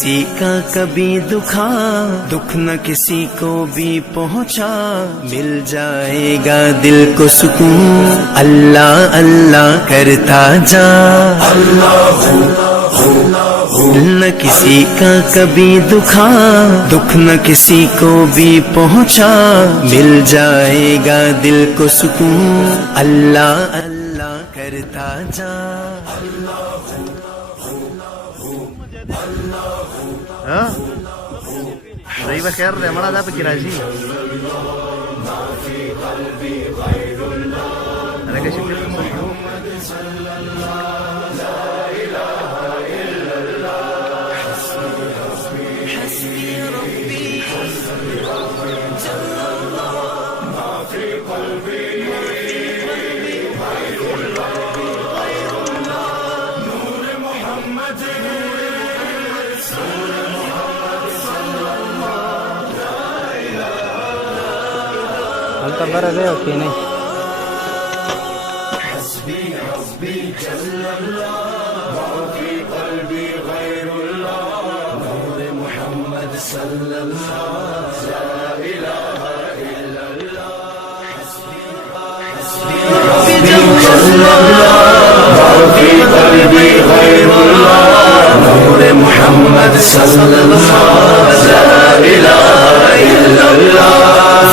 किसी का कभी दुखा, दुख न किसी को भी पहुंचा, मिल जाएगा दिल को सुकून, अल्लाह अल्लाह करता जा। दिल न किसी का कभी दुखा, दुख न किसी को भी पहुंचा, मिल जाएगा दिल को सुकून, अल्लाह अल्लाह करता जा। Rey Bajer de Amara da Pikiraji. Ada que siempre अलकबर है ओके नहीं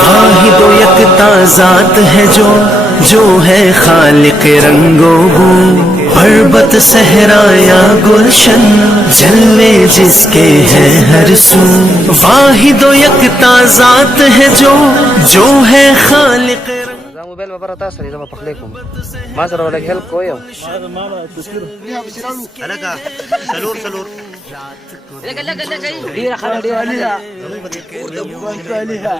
वाहिदो यकता ज़ात है जो है खालिक रंगो बू, पर्वत सहराया गुलशन जलवे जिसके हैं हर सू। वाहिदो यकता ज़ात है जो है खालिक मोबाइल में बरता सरी जब पकड़े को मां सर वाला हेल्प कोई हो अलगा सलूर सलूर गल्ला गल्ला कहीं डी रखा डी वाली दा वाली है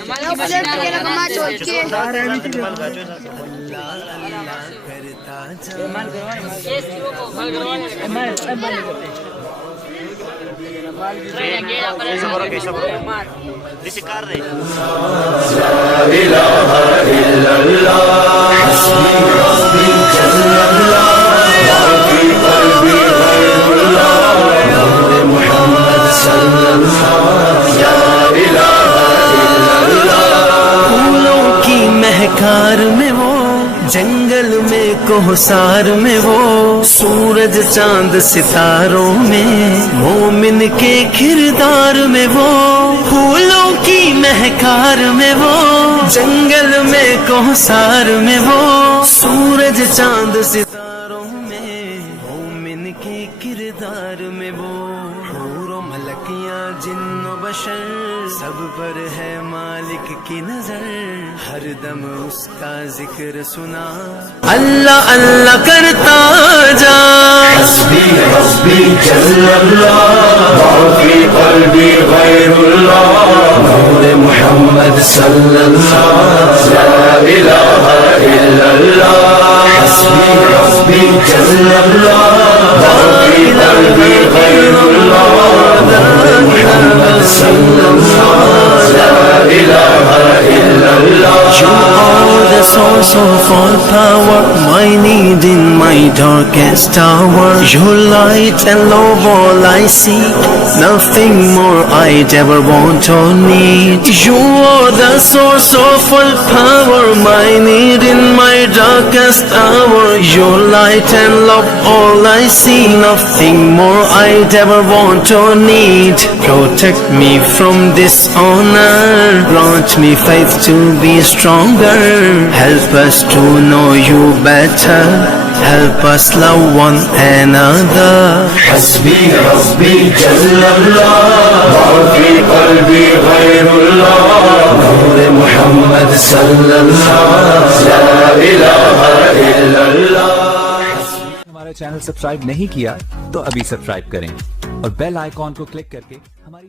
हमारी मशीन के लगा मा छोड़ के मान फूलों की महकार में वो, जंगल में कोहसार में वो, सूरज चांद सितारों में, मोमिन के किरदार में वो। फूलों की महकार में वो, जंगल में कोहसार में वो, सूरज चांद सितारों में, मोमिन के किरदार में वो। हूरों मलकियां जिन्नो बशर सब पर है मालिक की नजर, हर दम उसका जिक्र सुना, अल्लाह अल्लाह करता जा। हस्बी हस्बी जल्लल्लाह फी क़ल्बी गैरुल्लाह, नूर मुहम्मद सल्लल्लाह ला इलाहा इल्लल्लाह। हस्बी हस्बी जल्लल्लाह फी क़ल्बी गैरुल्लाह, नूर मुहम्मद सल्लल्लाह ला इलाहा इल्लल्लाह। You are the source of all power, my need in my darkest hour. Your light and love all I seek, nothing more I'd ever want or need. You are the source of all power, my need in my darkest hour. Your light and love all I see, nothing more I'd ever want or need. Protect me from dishonor, grant me faith to be stronger, help us to know you better, help us love one another. Hasbi Rabbi Jallallah fi qalbi ghayrullah, Noor Muhammad sallallahu la ilaha illallah। हमारा channel subscribe नहीं किया तो अभी subscribe करें और bell icon को click करके हमारी